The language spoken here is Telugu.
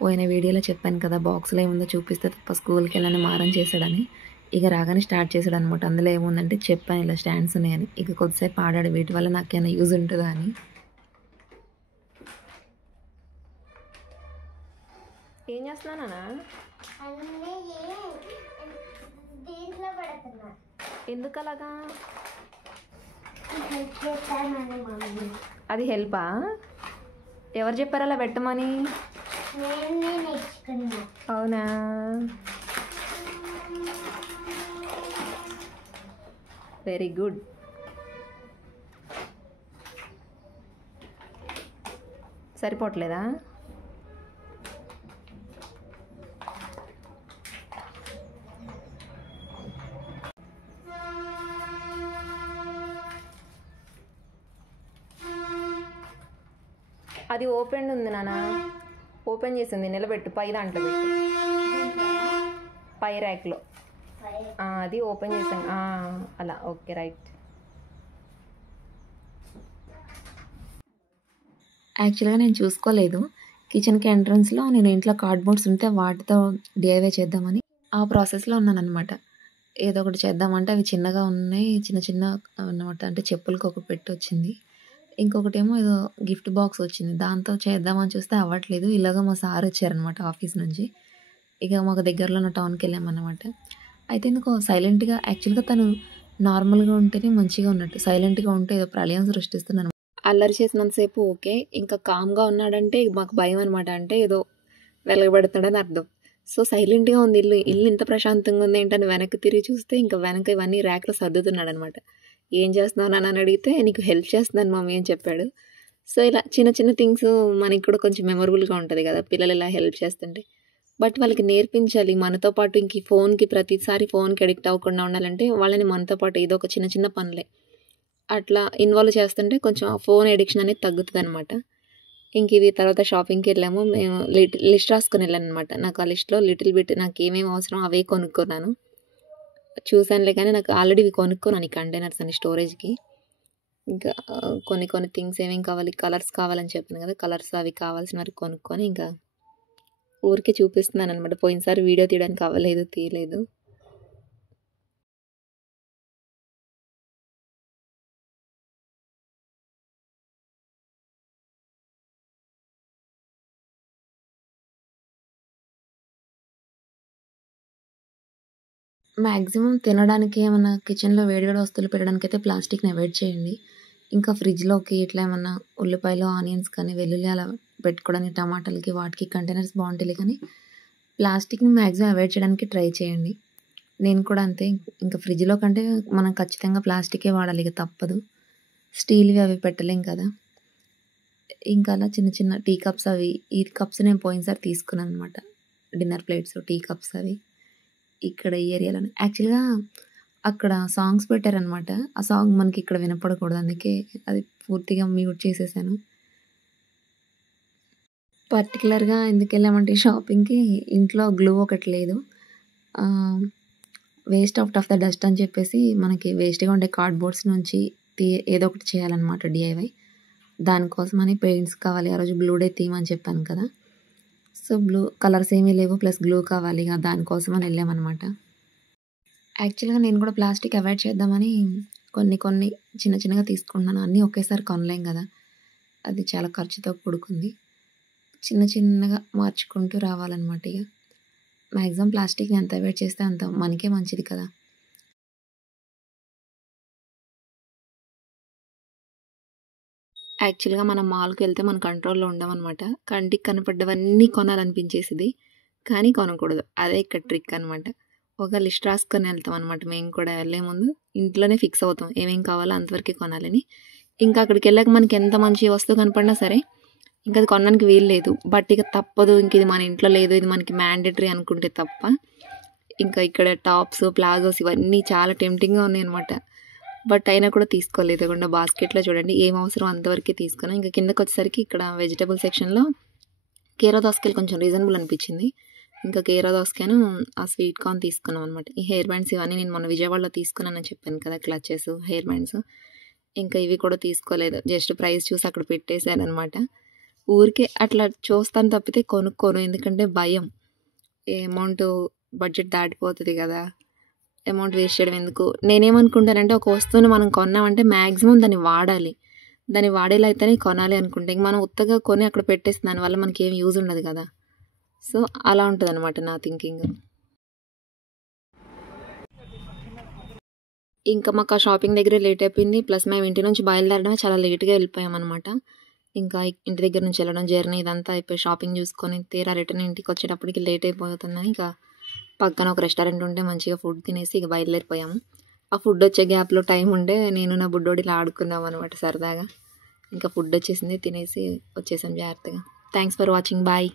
పోయిన వీడియోలో చెప్పాను కదా, బాక్స్లో ఏముందో చూపిస్తే తప్ప స్కూల్కి వెళ్ళని మారం చేశాడని. ఇక రాగానే స్టార్ట్ చేశాడు అనమాట. అందులో ఏముందంటే చెప్పాను ఇలా స్టాండ్స్ ఉన్నాయని. ఇక కొద్దిసేపు ఆడాడు, వీటి వల్ల నాకేమైనా యూజ్ ఉంటుందా అని. ఏం చేస్తున్నానా? ఎందుకు అలాగా? అది హెల్పా? ఎవరు చెప్పారు అలా పెట్టమని? అవునా? Very good. సరిపోవట్లేదా? అది ఓపెన్ ఉంది నాన్న, ఓపెన్ చేసింది. నిలబెట్టు, పై దాంట్లో పెట్టు, పై ర్యాక్లో. అది ఓపెన్ చేసాను అలా. Okay, right. యాక్చువల్గా నేను చూసుకోలేదు. కిచెన్కి ఎంట్రన్స్లో నేను ఇంట్లో కార్డ్బోర్డ్స్ ఉంటే వాటితో డిఐవై చేద్దామని ఆ ప్రాసెస్లో ఉన్నానమాట. ఏదో ఒకటి చేద్దామంటే అవి చిన్నగా ఉన్నాయి, చిన్న చిన్న అన్నమాట. అంటే చెప్పులకు ఒకటి పెట్టి వచ్చింది, ఇంకొకటేమో ఏదో గిఫ్ట్ బాక్స్ వచ్చింది. దాంతో చేద్దామని చూస్తే అవ్వట్లేదు. ఇలాగ మా సార్ వచ్చారనమాట ఆఫీస్ నుంచి. ఇక మాకు దగ్గరలో ఉన్న టౌన్కి వెళ్ళామన్నమాట. అయితే ఎందుకో సైలెంట్గా, యాక్చువల్గా తను నార్మల్గా ఉంటేనే మంచిగా ఉన్నట్టు, సైలెంట్గా ఉంటే ఏదో ప్రళయం సృష్టిస్తున్నాను. అల్లరి చేసినంతసేపు ఓకే, ఇంకా కామ్గా ఉన్నాడంటే మాకు భయం అనమాట. అంటే ఏదో వెలగబెడతాడని అర్థం. సో సైలెంట్గా ఉంది ఇల్లు. ఇంత ప్రశాంతంగా ఉంది ఏంటని వెనక్కి తిరిగి చూస్తే ఇంకా వెనక ఇవన్నీ ర్యాక్లో సర్దుతున్నాడు అనమాట. ఏం చేస్తున్నాను అని అడిగితే నీకు హెల్ప్ చేస్తున్నాను మమ్మీ అని చెప్పాడు. సో ఇలా చిన్న చిన్న థింగ్స్ మనకి కూడా కొంచెం మెమొరబుల్గా ఉంటుంది కదా, పిల్లలు ఇలా హెల్ప్ చేస్తుంటే. బట్ వాళ్ళకి నేర్పించాలి మనతో పాటు. ఇంక ఫోన్కి ప్రతిసారి ఫోన్కి అడిక్ట్ అవ్వకుండా ఉండాలంటే వాళ్ళని మనతో పాటు ఏదో ఒక చిన్న చిన్న పనులే అట్లా ఇన్వాల్వ్ చేస్తుంటే కొంచెం ఆ ఫోన్ ఎడిక్షన్ అనేది తగ్గుతుంది అనమాట. ఇంక ఇవి తర్వాత షాపింగ్కి వెళ్ళాము. మేము లిస్ట్ రాసుకొని వెళ్ళాను అనమాట. నాకు ఆ లిస్ట్లో లిటిల్ బిట్ నాకు ఏమేమి అవసరం అవే కొనుక్కున్నాను. చూసానులే కానీ నాకు ఆల్రెడీ ఇవి కొనుక్కున్నాను, ఈ కంటైనర్స్ అని స్టోరేజ్కి. ఇంకా కొన్ని థింగ్స్ ఏమేమి కావాలి, కలర్స్ కావాలని చెప్పాను కదా, కలర్స్ అవి కావాల్సిన వరకు కొనుక్కొని ఇంకా ఊరికే చూపిస్తున్నాను అనమాట. పోయినసారి వీడియో తీయడానికి అవ్వలేదు, తీయలేదు. మ్యాక్సిమం తినడానికి ఏమన్నా కిచెన్లో వేడివేడి వస్తువులు పెట్టడానికి అయితే ప్లాస్టిక్ని అవాయిడ్ చేయండి. ఇంకా ఫ్రిడ్జ్లోకి ఇట్లా ఏమన్నా ఉల్లిపాయలు, ఆనియన్స్ కానీ, వెల్లుల్లి అలా పెట్టుకోవడానికి, టమాటాలకి వాటికి కంటైనర్స్ బాగుంటాయి. కానీ ప్లాస్టిక్ని మ్యాక్సిమం అవాయిడ్ చేయడానికి ట్రై చేయండి. నేను కూడా అంతే. ఇంకా ఫ్రిడ్జ్లో కంటే మనం ఖచ్చితంగా ప్లాస్టికే వాడాలి, ఇక తప్పదు. స్టీల్వి అవి పెట్టలేం కదా. ఇంకా అలా చిన్న చిన్న టీ కప్స్ అవి, ఈ కప్స్ నేను పోయినసారి తీసుకున్నాను అనమాట. డిన్నర్ ప్లేట్స్, టీ కప్స్ అవి ఇక్కడ ఈ ఏరియాలోనే. యాక్చువల్గా అక్కడ సాంగ్స్ పెట్టారనమాట. ఆ సాంగ్ మనకి ఇక్కడ వినపడకూడదు, అందుకే అది పూర్తిగా మ్యూట్ చేసేసాను. పర్టికులర్గా ఎందుకు వెళ్ళామంటే షాపింగ్కి, ఇంట్లో గ్లూ ఒకటి లేదు. Waste out of the dust అని చెప్పేసి మనకి వేస్ట్గా ఉండే కార్డ్బోర్డ్స్ నుంచి ఏదో ఒకటి చేయాలన్నమాట డిఐవై. దానికోసమని పెయింట్స్ కావాలి. ఆ రోజు బ్లూ డే థీమ్ అని చెప్పాను కదా. సో బ్లూ కలర్స్ ఏమీ లేవు, ప్లస్ గ్లూ కావాలి, ఇక దానికోసమని వెళ్ళామన్నమాట. యాక్చువల్గా నేను కూడా ప్లాస్టిక్ అవాయిడ్ చేద్దామని కొన్ని చిన్న చిన్నగా తీసుకుంటున్నాను. అన్నీ ఒకేసారి కొనలేం కదా, అది చాలా ఖర్చుతో కూడుకుంది. చిన్న చిన్నగా మార్చుకుంటూ రావాలన్నమాట. ఇక మ్యాక్సిమం ప్లాస్టిక్ని ఎంత అవాయిడ్ చేస్తే అంత మనకే మంచిది కదా. యాక్చువల్గా మనం మాల్కి వెళ్తే మన కంట్రోల్లో ఉండమన్నమాట. కంటికి కనపడ్డవన్నీ కొనాలనిపించేసింది, కానీ కొనకూడదు. అదే ఇక్కడ ట్రిక్ అనమాట. ఒక లిస్ట్ రాసుకొని వెళ్తాం అనమాట. మేము కూడా వెళ్ళే ముందు ఇంట్లోనే ఫిక్స్ అవుతాం ఏమేం కావాలో అంతవరకే కొనాలని. ఇంకా అక్కడికి వెళ్ళాక మనకి ఎంత మంచి వస్తువు కనపడినా సరే ఇంకా అది కొనడానికి వీలు లేదు. బట్ ఇక తప్పదు, ఇంక ఇది మన ఇంట్లో లేదు, ఇది మనకి మ్యాండేటరీ అనుకుంటే తప్ప. ఇంకా ఇక్కడ టాప్స్, ప్లాజోస్ ఇవన్నీ చాలా టెంప్టింగ్గా ఉన్నాయి అనమాట. బట్ అయినా కూడా తీసుకోలేదు. ఇకుండా బాస్కెట్లో చూడండి ఏం అవసరం అంతవరకే తీసుకున్నాను. ఇంకా కిందకి వచ్చేసరికి ఇక్కడ వెజిటబుల్ సెక్షన్లో కీరా దోసకాయలు కొంచెం రీజనబుల్ అనిపించింది. ఇంకా కీరా దోసకాయను ఆ స్వీట్ కార్న్ తీసుకున్నాం అనమాట. ఈ హెయిర్ బ్యాండ్స్ ఇవన్నీ నేను మొన్న విజయవాడలో తీసుకున్నానని చెప్పాను కదా, క్లచెస్, హెయిర్ బ్యాండ్స్. ఇంకా ఇవి కూడా తీసుకోలేదు, జస్ట్ ప్రైస్ చూసి అక్కడ పెట్టేశాను అనమాట. ఊరికే అట్లా చూస్తాను తప్పితే కొనుక్కోను. ఎందుకంటే భయం. అమౌంట్ బడ్జెట్ దాటిపోతుంది కదా, అమౌంట్ వేస్ట్ చేయడం ఎందుకు. నేనేమనుకుంటానంటే ఒక వస్తువుని మనం కొన్నామంటే మ్యాక్సిమం దాన్ని వాడాలి, దాన్ని వాడేలా అయితేనే కొనాలి అనుకుంటే. ఇంక మనం ఉత్తగా కొని అక్కడ పెట్టేసి దానివల్ల మనకి ఏం యూజ్ ఉండదు కదా. సో అలా ఉంటుంది అనమాట నా థింకింగ్. ఇంకా మాకు ఆ షాపింగ్ దగ్గరే లేట్ అయిపోయింది. ప్లస్ మేము ఇంటి నుంచి బయలుదేరడమే చాలా లేట్గా వెళ్ళిపోయాం అనమాట. ఇంకా ఇంటి దగ్గర నుంచి వెళ్ళడం జర్నీ ఇదంతా అయిపోయి షాపింగ్ చూసుకొని తీరా రిటర్న్ ఇంటికి వచ్చేటప్పటికి లేట్ అయిపోతుందని ఇక పక్కన ఒక రెస్టారెంట్ ఉంటే మంచిగా ఫుడ్ తినేసి ఇక బయలుదేరిపోయాము. ఆ ఫుడ్ వచ్చే గ్యాప్లో టైం ఉండే నేను నా బుడ్డోడి ఇలా ఆడుకున్నాం అనమాట సరదాగా. ఇంకా ఫుడ్ వచ్చేసింది, తినేసి వచ్చేసాం జాగ్రత్తగా. Thanks for watching. బాయ్.